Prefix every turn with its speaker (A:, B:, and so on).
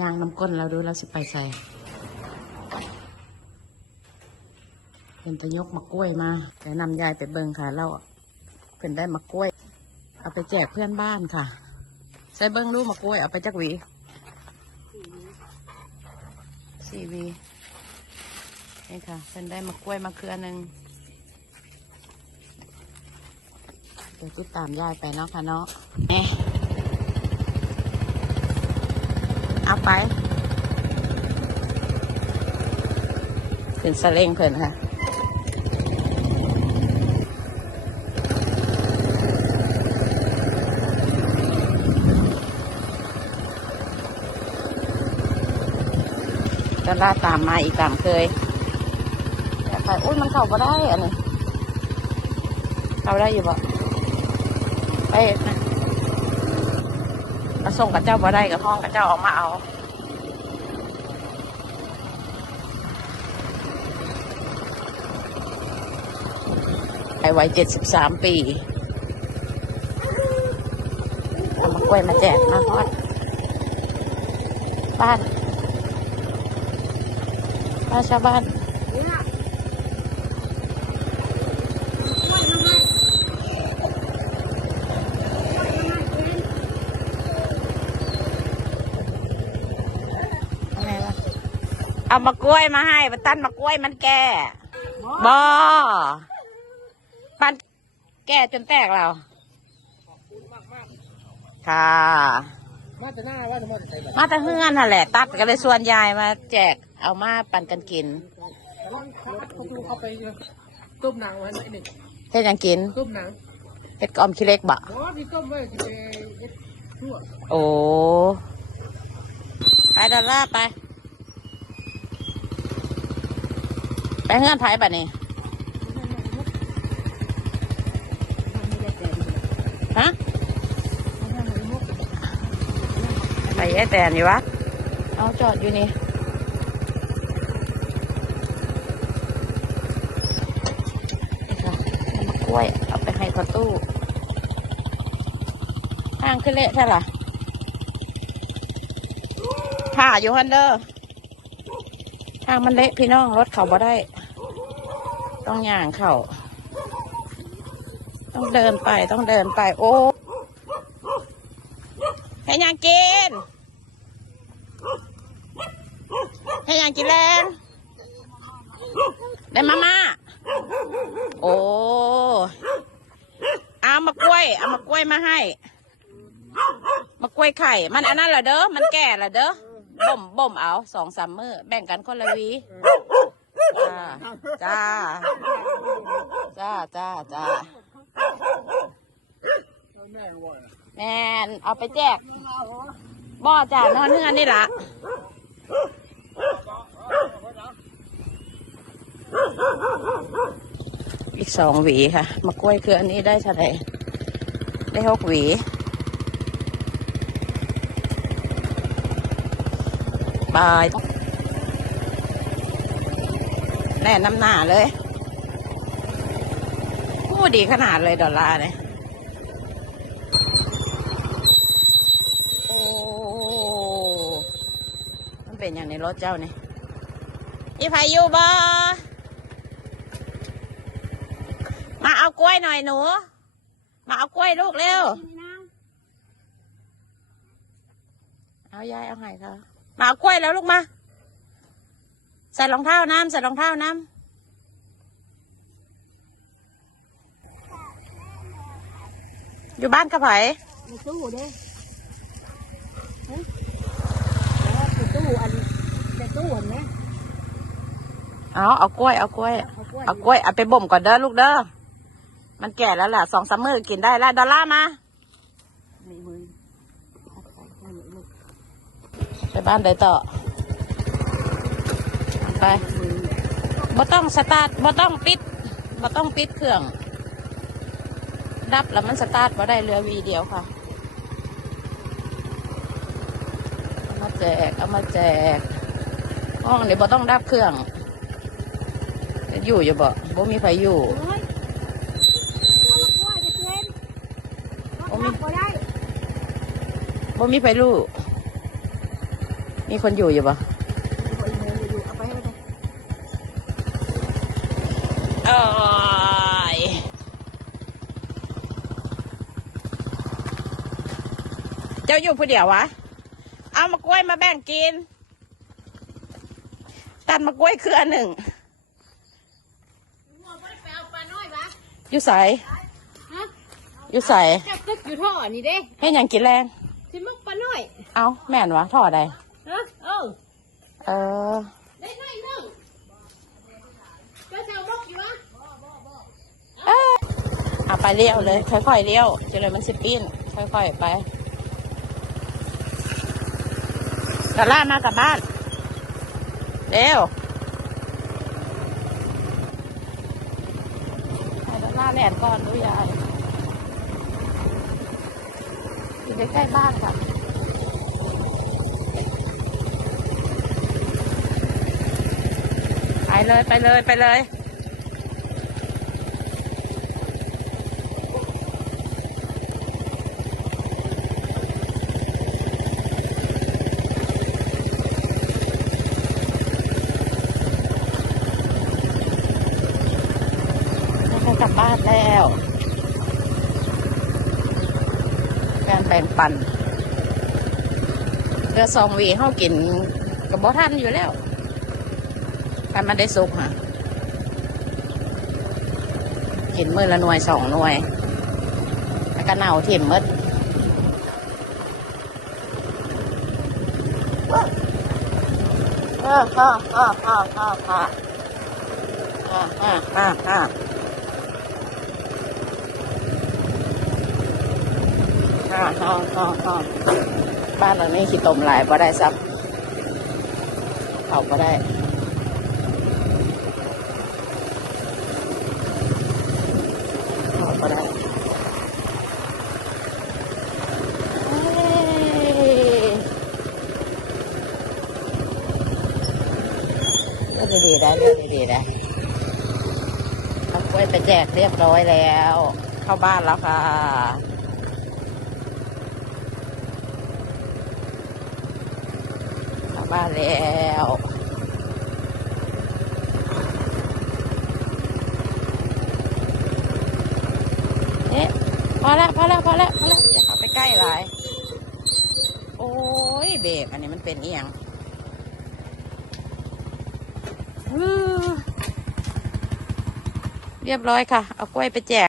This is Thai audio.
A: ย่างน้ำก้นเราดูเราสิไปใส่เป็นตะยกมะกล้วยมาแต่นำยายไปเบิงค่ะ เราเพิ่นได้มะกล้วย เอาไปแจกเพื่อนบ้านค่ะ ใส่เบิงรูปมะกล้วยเอาไปจักหวีสี่วีนี่ค่ะเพิ่นได้มะกล้วยมาเครือหนึ่งเดี๋ยวติดตามยายไปเนาะค่ะเนาะ เอาไปเป็นสเลงเพิ่นค่ะจะล่าตามมาอีกตามเคยแต่ไปอุ้ยมันเข้าก็ได้อันนี้เข้าได้อยู่บ่ไปนะ มาส่งกับเจ้าบ่ได้กับห้องกับเจ้าออกมาเอาไอ้วัยเจ็ดสิบสามปีเอามากล้วยมาแจกนะพอดบ้านบ้านชาวบ้านเอาไงวะ เอามากล้วยมาให้มาตั้นมากล้วยมันแก่บอปันแก่จนแตกเราค่ะ
B: มาแต่หน้าว่าจะมาแต่ไหนแบบ
A: มาแต่เฮือนน่ะแหละ ตัดก็เลยส่วนยายมาแจกเอามาปันกันกิน
B: แต่ว่าเขาดูเข้าไปต้มหนังไว้หน่อยหนึ่ง
A: เฮ็ดหยังกิน
B: ต้มหนัง
A: เฮ็ดกอมขี้เล็กบะ
B: อ๋อที่ต้มไว้ที่เอ็ดชั่ว
A: โอ้ไปดอลลาร์ไป ไปเงื่อนไผบัดนี้ฮะไปแย่แตนอยู่วะเอาจอดอยู่นี่นี่ค่ะเอามากล้วย เอาไปให้คนตู้ห้างขึ้นเละใช่หรอผ่าอยู่ฮันเดอร์ทางมันเละพี่น้องรถเขาบ่ได้ ต้องย่างเขาต้องเดินไปต้องเดินไป โอ้ให้ยังกินให้ยังกินแรงได้มาม่าโอ้เอามากล้วย เอามากล้วยมาให้ มากล้วยไข่ มันอันนั้นเหรอเด้อ มันแก่เหรอเด้อ บ่มบ่มเอาสองสามมือแบ่งกันคนละวี จ้า จ้า จ้า จ้า
B: แม่
A: นเอาไปแจก บ่จ่านอนเฮือนนี่ละอีกสองหวีค่ะมากล้วยคืออันนี้ได้เท่าไหร่ได้หกหวีบาย น่น้ำหนาเลยพูดดีขนาดเลยดอลลาร์เนี่ยโอ้มันเป็นอย่างในรถเจ้านี่อีพายุบอมาเอากล้วยหน่อยหนู มาเอากล้วยลูกเร็ว เอายายเอาให้ค่ะมาเอากล้วยแล้วลูกมา ใส่รองเท้าน้ำใส่รองเท้าน้ำอยู่บ้านกระไผ
C: ในตู้เด้เฮ้ยในตู้อันในตู้อันนะ
A: เอาเอากล้วย เอากล้วย
C: เขากล้วย
A: เอากล้วย เอาไปบ่มก่อนเด้อลูกเด้อ มันแก่แล้วล่ะสองสามมื้อกินได้แล้ว ดอลลาร์มา
C: ในมือนั่นลูก
A: ไปบ้านใดต่อ ไปบ่ต้องสตาร์ทบ่ต้องปิดบ่ต้องปิดเครื่อง ดับแล้วมันสตาร์ทบ่ได้เรือวีเดียวค่ะ เอามาแจก เอามาแจก ห้องนี้บ่ต้องดับเครื่อง อยู่อยู่บ่บ่มีไฟอยู่
C: โอ้ยเอามากล้วยไปเซ็น
A: โอ้มี
C: เอาก็ได้
A: บ่มีไฟรู้มีคนอยู่อยู่ปะ
C: คนเดินอยู่เอาไปให้เลย
A: เอ้ย เจ้าอยู่ผู้เดียววะ เอามากล้วยมาแบ่งกิน ตัดมากล้วยเครือหนึ่ง
C: งัวบ่ได้ไปเอาปลาน้อยวะ
A: อยู่ใส
C: ฮะ
A: อยู่ใส
C: จับตึกอยู่ท่อนี่เด้
A: ให้หยังกินแรง
C: สิมึกปลาน้อย
A: เอาแม่นวะท่อใด
C: ฮะเออ
A: เออ
C: ได้น้อยหนึงเจ้าแซวมกอยู่วะ
A: เอ้ยเอาไปเลี้ยวเลย ค่อยๆเลี้ยวจะเลยมันสิปีนค่อยๆไป กะล่ามากลับบ้าน เร็วให้ดอลล่าแลนก่อนดูยายอยู่ใกล้ๆบ้านค่ะไปเลยไปเลยไปเลย ไม่ค่อยกลับบ้านแล้วการ แบ่งปันเรือซองวีเข้ากินกับบอท่านอยู่แล้วการมันได้สุกฮะกินมือละหน่วยสองหน่วย แล้วก็เน่าถิ่มมดออเออเออเออเออเอออ่าอ่า อ่าอ่าอ่าอ่าอ่าอ่าบ้านหลังนี้ขี้ตมหลายบ่ได้ซับเอาบ่ได้เอาบ่ได้เฮ้ยเลือกดีๆได้เลือกดีๆได้เอากล้วยไปแจกเรียบร้อยแล้ว เข้าบ้านแล้วค่ะ เข้า บ้านแล้วเอ๊ะพอแล้วพอแล้วพอแล้วพอแล้วอย่าเข้าไปใกล้หลาย โอ้ยเบรกอันนี้มันเป็นเอียงเรียบร้อยค่ะ เอากล้วยไปแจก